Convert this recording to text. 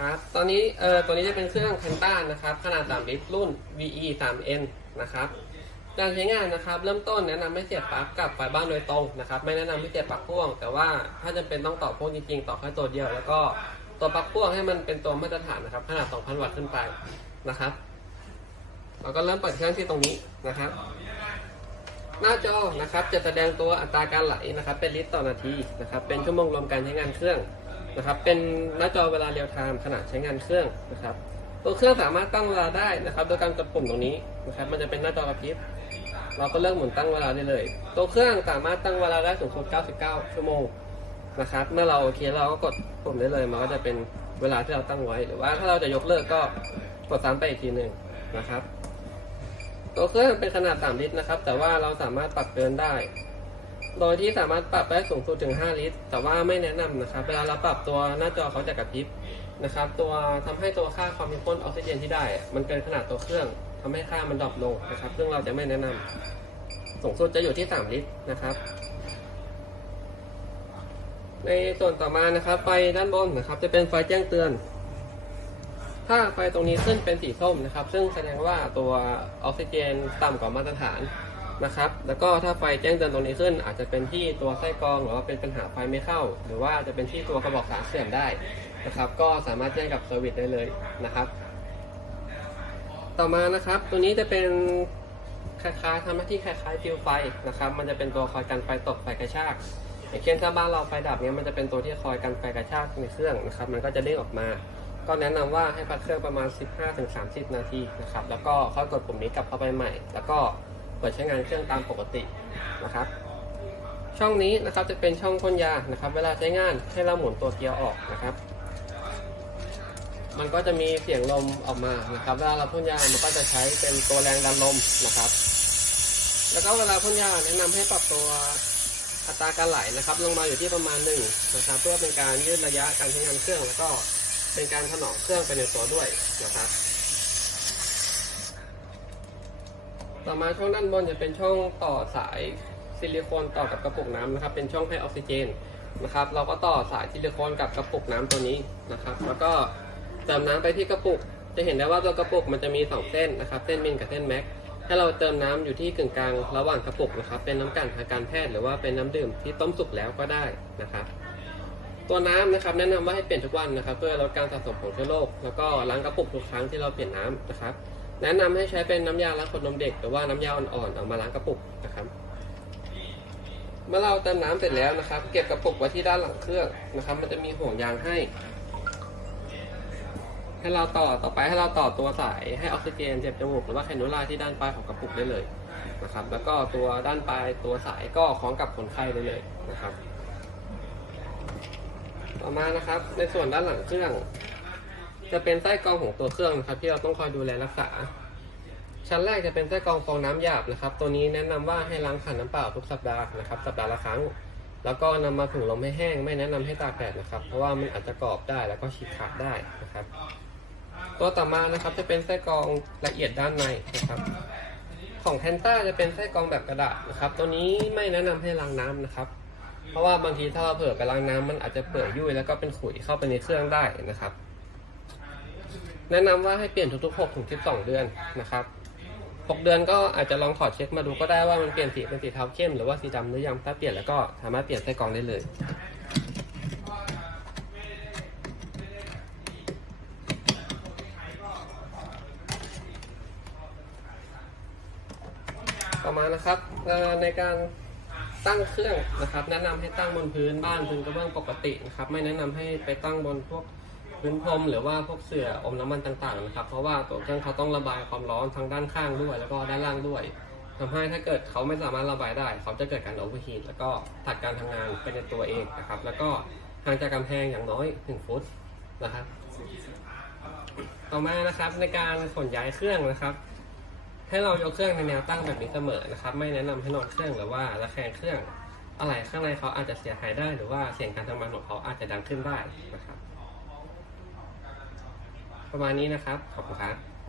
ครับ ตอนนี้เอ่อตัวนี้จะเป็นเครื่องคันต้านะครับ ขนาด 3 ลิตรรุ่น VE 3N นะครับ การใช้งานนะครับ เริ่มต้นแนะนำให้เสียบปลั๊กกับไฟบ้านโดยตรงนะครับ ไม่แนะนำให้เสียบปลั๊กพ่วง แต่ว่าถ้าจำเป็นต้องต่อพ่วงจริงๆ ต่อแค่ตัวเดียว แล้วก็ตัวปลั๊กพ่วงให้มันเป็นตัวมาตรฐานนะครับ ขนาด 2,000 วัตต์ขึ้นไปนะครับ เราก็เริ่มเปิดเครื่องที่ตรงนี้นะครับ หน้าจอนะครับจะแสดงตัวอัตราการไหลนะครับ เป็นลิตรต่อนาทีนะครับ เป็นชั่วโมงรวมการใช้งานเครื่อง นะครับ เป็นหน้าจอเวลาเรียลไทม์ขณะใช้งานเครื่องนะครับ ตัวเครื่องสามารถตั้งเวลาได้นะครับ โดยการกดปุ่มตรงนี้นะครับ มันจะเป็นหน้าจอกระพริบ เราก็เลือกหมุนตั้งเวลาได้เลย ตัวเครื่องสามารถตั้งเวลาได้สูงสุด 99 ชั่วโมงนะครับ เมื่อเราโอเคเราก็กดปุ่มได้เลย มันก็จะเป็นเวลาที่เราตั้งไว้ หรือว่าถ้าเราจะยกเลิกก็กดซ้ำไปอีกทีหนึ่งนะครับ ตัวเครื่องเป็นขนาด 3 ลิตรนะครับ แต่ว่าเราสามารถปรับเกินได้ โดยที่สามารถปรับได้สูงสุดถึง 5 ลิตร แต่ว่าไม่แนะนำนะครับ เวลาเราปรับตัวหน้าจอเขาจะกระพริบนะครับ ตัวทำให้ตัวค่าความเข้มข้นออกซิเจนที่ได้ มันเกินขนาดตัวเครื่องทำให้ค่ามันดรอปลงนะครับ ซึ่งเราจะไม่แนะนำสูงสุดจะอยู่ที่ 3 ลิตรนะครับ ในส่วนต่อมานะครับ ไฟด้านบนนะครับ จะเป็นไฟแจ้งเตือน ถ้าไฟตรงนี้ขึ้นเป็นสีส้มนะครับ ซึ่งแสดงว่าตัวออกซิเจนต่ำกว่ามาตรฐาน นะครับ แล้วก็ถ้าไฟแจ้งเตือนตรงนี้ขึ้น อาจจะเป็นที่ตัวไส้กรองหรือว่าเป็นปัญหาไฟไม่เข้า หรือว่าจะเป็นที่ตัวกระบอกสารเสื่อมได้นะครับ ก็สามารถแจ้งกับเซอร์วิสได้เลยนะครับ ต่อมานะครับ ตัวนี้จะเป็นคล้ายๆทำหน้าที่คล้ายๆฟิวไฟนะครับ มันจะเป็นตัวคอยกันไฟตกไฟกระชากอย่างเช่นถ้าบ้านเราไฟดับเนี้ยมันจะเป็นตัวที่คอยกันไฟกระชากในเครื่องนะครับ มันก็จะเด้งออกมา ก็แนะนำว่าให้พักเครื่องประมาณ 15-30 นาทีนะครับ แล้วก็ค่อยกดปุ่มนี้กลับเข้าไปใหม่ แล้วก็ เปิดใช้งานเครื่องตามปกตินะครับ ช่องนี้นะครับจะเป็นช่องพ่นยานะครับ เวลาใช้งานให้เราหมุนตัวเกียร์ออกนะครับ มันก็จะมีเสียงลมออกมานะครับ เวลาเราพ่นยามันก็จะใช้เป็นตัวแรงดันลมนะครับ แล้วก็เวลาพ่นยาแนะนำให้ปรับตัวอัตราการไหลนะครับ ลงมาอยู่ที่ประมาณหนึ่งนะครับ เพื่อเป็นการยืดระยะการใช้งานเครื่อง แล้วก็เป็นการถนอมเครื่องไปในตัวด้วยนะครับ ต่อมาช่องด้านบนจะเป็นช่องต่อสายซิลิโคนต่อกับกระปุกน้ำนะครับ เป็นช่องให้ออกซิเจนนะครับ เราก็ต่อสายซิลิโคนกับกระปุกน้ำตัวนี้นะครับ แล้วก็เติมน้ำไปที่กระปุก จะเห็นได้ว่าตัวกระปุกมันจะมีสองเส้นนะครับ เส้นมินกับเส้นแม็ก ให้เราเติมน้ำอยู่ที่กึ่งกลางระหว่างกระปุกนะครับ เป็นน้ำกันทางการแพทย์หรือว่าเป็นน้ำดื่มที่ต้มสุกแล้วก็ได้นะครับ ตัวน้ำนะครับแนะนำว่าให้เปลี่ยนทุกวันนะครับ เพื่อลดการสะสมของเชื้อโรค แล้วก็ล้างกระปุกทุกครั้งที่เราเปลี่ยนน้ำนะครับ แนะนำให้ใช้เป็นน้ำยาล้างขวดนมเด็ก หรือว่าน้ำยาอ่อนๆเอามาล้างกระปุกนะครับ เมื่อเราเติมน้ำเสร็จแล้วนะครับ เก็บกระปุกไว้ที่ด้านหลังเครื่องนะครับ มันจะมีห่วงยางให้ ให้เราต่อต่อไปให้เราต่อตัวสายให้ออกซิเจนเจ็บจมูกหรือว่าแคนูล่าที่ด้านปลายของกระปุกได้เลยนะครับ แล้วก็ตัวด้านปลายตัวสายก็คล้องกับคนไข้ได้เลยนะครับ ต่อมานะครับ ในส่วนด้านหลังเครื่อง จะเป็นไส้กรองของตัวเครื่องนะครับ ที่เราต้องคอยดูแลรักษา ชั้นแรกจะเป็นไส้กรองฟองน้ำหยาบนะครับ ตัวนี้แนะนำว่าให้ล้างขันน้ำเปล่าทุกสัปดาห์นะครับ สัปดาห์ละครั้ง แล้วก็นำมาผึ่งลมให้แห้ง ไม่แนะนำให้ตากแดดนะครับ เพราะว่ามันอาจจะกรอบได้แล้วก็ฉีกขาดได้นะครับ ตัวต่อมานะครับจะเป็นไส้กรองละเอียดด้านในนะครับ ของแทนต้าจะเป็นไส้กรองแบบกระดาษนะครับ ตัวนี้ไม่แนะนำให้ล้างน้ำนะครับเพราะว่าบางทีถ้าเราเผลอไปล้างน้ำมันอาจจะเปื่อยยุ่ยแล้วก็เป็นขุยเข้าไปในเครื่องได้นะครับ แนะนำว่าให้เปลี่ยนทุกๆ6ถึง12 เดือนนะครับ 6 เดือนก็อาจจะลองถอดเช็คมาดูก็ได้ว่ามันเปลี่ยนสีเป็นสีเทาเข้มหรือว่าสีดำหรือยังถ้าเปลี่ยนแล้วก็สามารถเปลี่ยนไส้กรองได้เลยต่อมานะครับในการตั้งเครื่องนะครับ แนะนำให้ตั้งบนพื้นบ้านพื้นกระเบื้องปกตินะครับ ไม่แนะนำให้ไปตั้งบนพวก พื้นพรมหรือว่าพวกเสื่ออมน้ำมันต่างๆนะครับ เพราะว่าตัวเครื่องเขาต้องระบายความร้อนทั้งด้านข้างด้วย แล้วก็ด้านล่างด้วยทำให้ถ้าเกิดเขาไม่สามารถระบายได้ เขาจะเกิดการโอเวอร์ฮีทแล้วก็ตัดการทำงานไปในตัวเองนะครับ แล้วก็ห่างจากกำแพงอย่างน้อย 1 ฟุตนะครับ ต่อมานะครับในการขนย้ายเครื่องนะครับ ให้เรายกเครื่องในแนวตั้งแบบนี้เสมอนะครับ ไม่แนะนำให้นอนเครื่องหรือว่าระแคงเครื่องอะไรข้างในเขาอาจจะเสียหายได้ หรือว่าเสียงการทำงานของเขาอาจจะดังขึ้นได้นะครับ ประมาณนี้นะครับ ขอบคุณครับ